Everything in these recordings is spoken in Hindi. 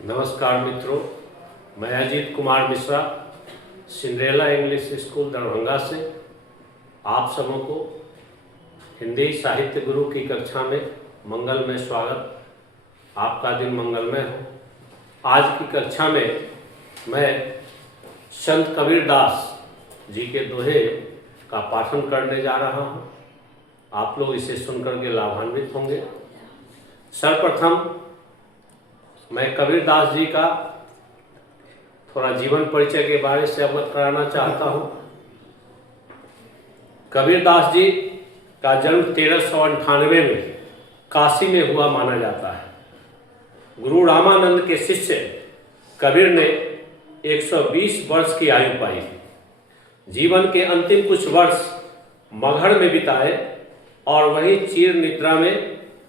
नमस्कार मित्रों, मैं Ajit Kumar Mishra Cinderella English school Darbhanga से आप सबों को हिंदी साहित्य गुरु की कक्षा में मंगलमय स्वागत। आपका दिन मंगलमय हो। आज की कक्षा में मैं संत कबीरदास जी के दोहे का पाठन करने जा रहा हूँ। आप लोग इसे सुनकर के लाभान्वित होंगे। सर्वप्रथम मैं कबीरदास जी का थोड़ा जीवन परिचय के बारे से अवगत कराना चाहता हूँ। कबीरदास जी का जन्म 1398 में काशी में हुआ माना जाता है। गुरु रामानंद के शिष्य कबीर ने 120 वर्ष की आयु पाई। जीवन के अंतिम कुछ वर्ष मगहर में बिताए और वहीं चीर निद्रा में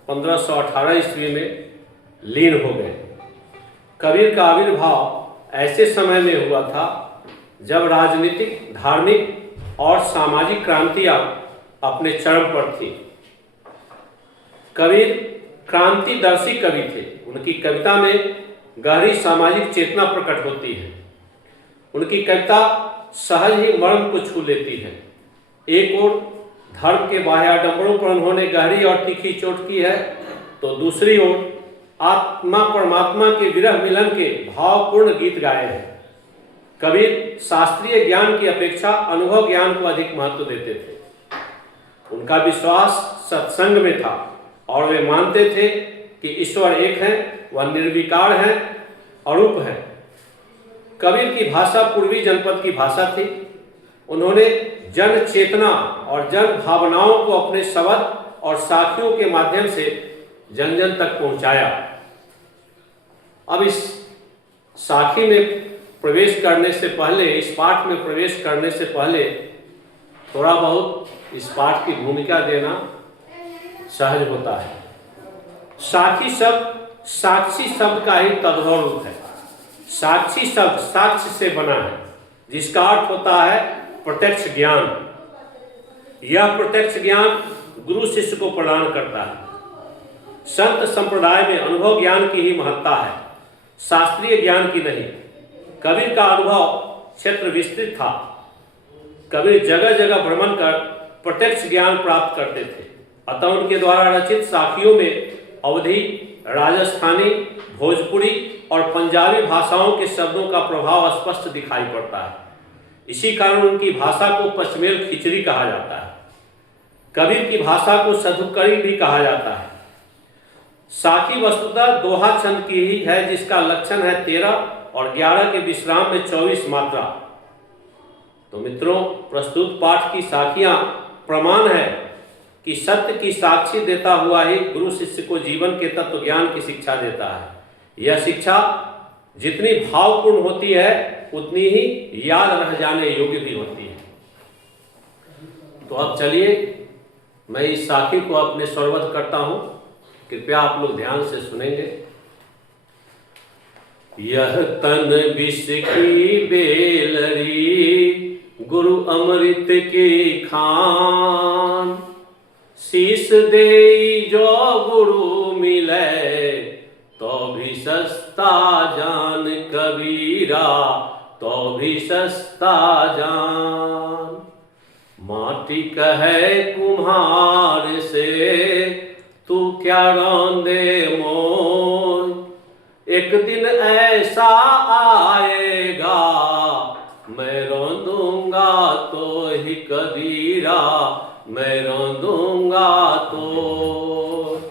1518 ईस्वी में लीन हो गए। कबीर का आविर्भाव ऐसे समय में हुआ था जब राजनीतिक, धार्मिक और सामाजिक क्रांतियां अपने चरम पर थी। कबीर क्रांतिदर्शी कवि थे। उनकी कविता में गहरी सामाजिक चेतना प्रकट होती है। उनकी कविता सहज ही मर्म को छू लेती है। एक ओर धर्म के बाह्याडंबरों पर उन्होंने गहरी और तीखी चोट की है, तो दूसरी ओर आत्मा परमात्मा के विरह मिलन के भावपूर्ण गीत गाए हैं। कबीर शास्त्रीय ज्ञान की अपेक्षा अनुभव ज्ञान को अधिक महत्व देते थे। उनका विश्वास सत्संग में था और वे मानते थे कि ईश्वर एक है, वह निर्विकार है, अरूप है। कबीर की भाषा पूर्वी जनपद की भाषा थी। उन्होंने जन चेतना और जन भावनाओं को अपने शब्द और साखियों के माध्यम से जन जन तक पहुंचाया। अब इस साखी में प्रवेश करने से पहले, इस पाठ में प्रवेश करने से पहले थोड़ा बहुत इस पाठ की भूमिका देना सहज होता है। साखी शब्द साक्षी शब्द का ही तद्भव रूप है। साक्षी शब्द साक्ष्य से बना है, जिसका अर्थ होता है प्रत्यक्ष ज्ञान। यह प्रत्यक्ष ज्ञान गुरु शिष्य को प्रदान करता है। संत संप्रदाय में अनुभव ज्ञान की ही महत्ता है, शास्त्रीय ज्ञान की नहीं। कबीर का अनुभव क्षेत्र विस्तृत था। कबीर जगह जगह भ्रमण कर प्रत्यक्ष ज्ञान प्राप्त करते थे। अतः उनके द्वारा रचित साखियों में अवधी, राजस्थानी, भोजपुरी और पंजाबी भाषाओं के शब्दों का प्रभाव स्पष्ट दिखाई पड़ता है। इसी कारण उनकी भाषा को पचमेल खिचड़ी कहा जाता है। कबीर की भाषा को सधुकड़ी भी कहा जाता है। साखी वस्तुतः दोहा छंद की ही है, जिसका लक्षण है 13 और 11 के विश्राम में 24 मात्रा। तो मित्रों, प्रस्तुत पाठ की साखियां प्रमाण है कि सत्य की साक्षी देता हुआ ही गुरु शिष्य को जीवन के तत्व ज्ञान की शिक्षा देता है। यह शिक्षा जितनी भावपूर्ण होती है उतनी ही याद रह जाने योग्य भी होती है। तो अब चलिए मैं इस साखी को अपने स्वरबद्ध करता हूं। कृपया आप लोग ध्यान से सुनेंगे। यह तन विष की बेलरी, गुरु अमृत की खान। शीश देई जो गुरु मिले, तो भी सस्ता जान कबीरा, तो भी सस्ता जान। माटी कहे कुम्हार से, तू क्या रौंदे मोय। एक दिन ऐसा आएगा, मैं रौंदूंगा तो ही कबीरा, मैं रौंदूंगा तो।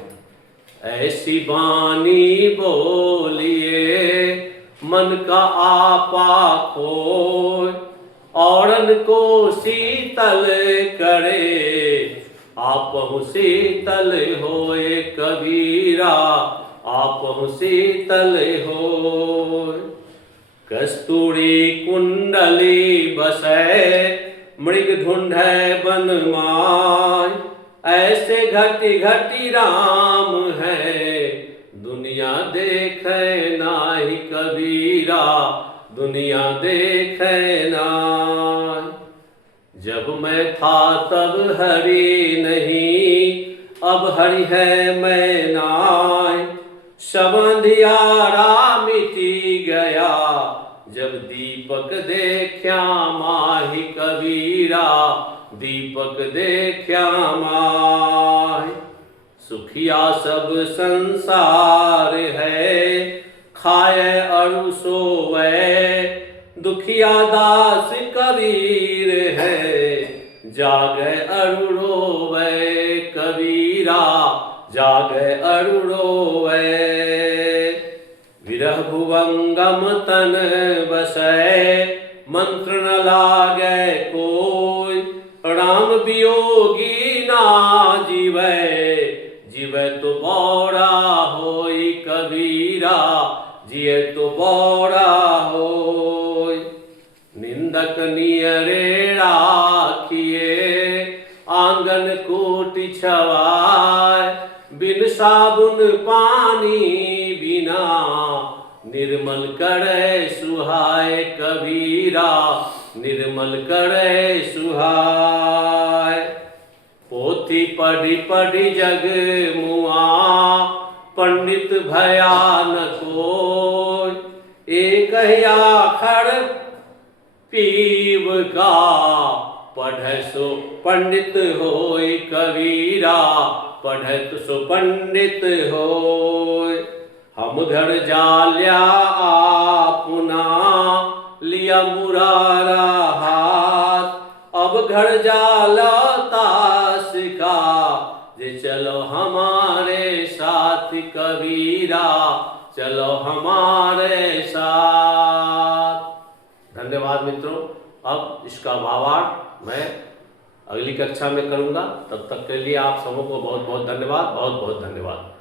ऐसी बानी बोलिए, मन का आपा खोय। औरन को शीतल करे, आपहु शीतल होए कबीरा, आपहु शीतल होए। कस्तूरी कुंडली बसै, मृग ढूंढै बन माय। ऐसे घटी घटी राम है, दुनिया देखे नाही कबीरा, दुनिया देखे नाय। जब मैं था तब हरि नहीं, अब हरि है मैं नाय। सब अंधियारा मिटी गया, जब दीपक देखा माही कबीरा, दीपक देखा माही। सुखिया सब संसार है, खाए अरु सोवे, दुखिया दास कबीर है, जागे अरु रोवे कबीरा, जागे अरु रोवे। विरह भुवंगम तन बसै, मंत्र न लागे कोई, राम वियोगी ना जीवै, जीवै तो बौरा होई कबीरा, जिये तो बौरा होई। निंदक नियरे राखिए, आंगन कोटि छवाय, बिन साबुन पानी बिना, निर्मल करे सुहाय कबीरा, निर्मल करे सुहाय। पोथी पढ़ी पढ़ी जग मुआ, पंडित भया न कोय, एक आखर पीव का, पढ़े सो पंडित होय कबीरा, पढ़त सो पंडित होय। हम घर जाल्या आपुना, लिया मुरारा हाथ, अब घर जाला तास का, जे चलो हमारे साथ कबीरा, चलो हमारे साथ। धन्यवाद मित्रों। अब इसका भावार्थ मैं अगली कक्षा में करूँगा। तब तक के लिए आप सबों को बहुत बहुत धन्यवाद, बहुत बहुत धन्यवाद।